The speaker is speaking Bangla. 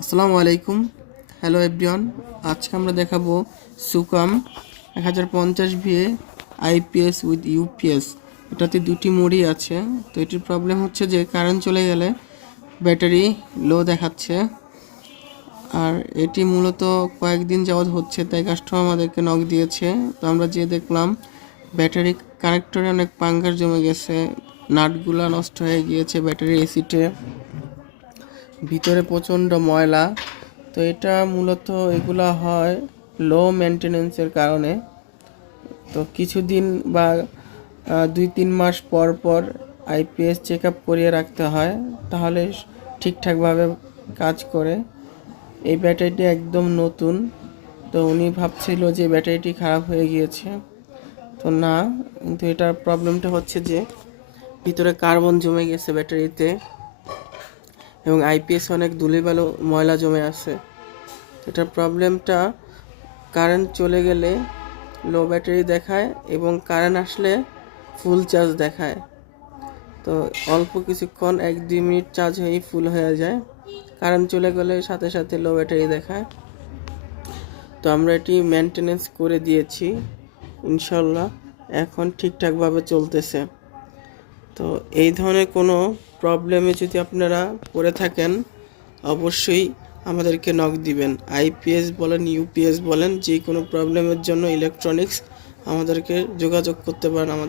আসসালামু আলাইকুম। হ্যালো এভরিওয়ান, আজকে আমরা দেখাবো সুকাম 1050 ভিএ আইপিএস উইথ ইউপিএস। এটাতে দুটি মোডই আছে। তো এটির প্রবলেম হচ্ছে যে কারেন্ট চলে গেলে ব্যাটারি লো দেখাচ্ছে, আর এটি মূলত কয়েকদিন যাবৎ হচ্ছে, তাই কাস্টমার আমাদেরকে নক দিয়েছে। তো আমরা যে দেখলাম ব্যাটারি কানেক্টরে অনেক পাঙ্গাস জমে গেছে, নাটগুলা নষ্ট হয়ে গিয়েছে, ব্যাটারি এসিটে ভিতরে প্রচণ্ড ময়লা। তো এটা মূলত এগুলা হয় লো মেনটেনেন্সের কারণে। তো কিছুদিন বা 2-3 মাস পর পর আইপিএস চেক আপ করিয়ে রাখতে হয়, তাহলে ঠিকঠাকভাবে কাজ করে। এই ব্যাটারিটি একদম নতুন, তো উনি ভাবছিল যে ব্যাটারিটি খারাপ হয়ে গিয়েছে, তো না, কিন্তু এটার প্রবলেমটা হচ্ছে যে ভিতরে কার্বন জমে গেছে ব্যাটারিতে, এবং আইপিএস অনেক ধুলিবালু ময়লা জমে আছে। এটার প্রবলেমটা কারেন্ট চলে গেলে লো ব্যাটারি দেখায় এবং কারেন্ট আসলে ফুল চার্জ দেখায়। তো অল্প কিছুক্ষণ 1-2 মিনিট চার্জ হয়েই ফুল হয়ে যায়, কারেন্ট চলে গেলে সাথে সাথে লো ব্যাটারি দেখায়। তো আমরা এটি মেনটেনেন্স করে দিয়েছি, ইনশাল্লাহ এখন ঠিকঠাকভাবে চলতেছে। তো এই ধরনের কোনো প্রবলেমে যদি আপনারা পড়ে থাকেন, অবশ্যই আমাদেরকে নক দিবেন। আইপিএস বলেন, ইউপিএস বলেন, যে কোনো প্রবলেমের জন্য ইলেকট্রনিক্স আমাদেরকে যোগাযোগ করতে পারেন আমাদের।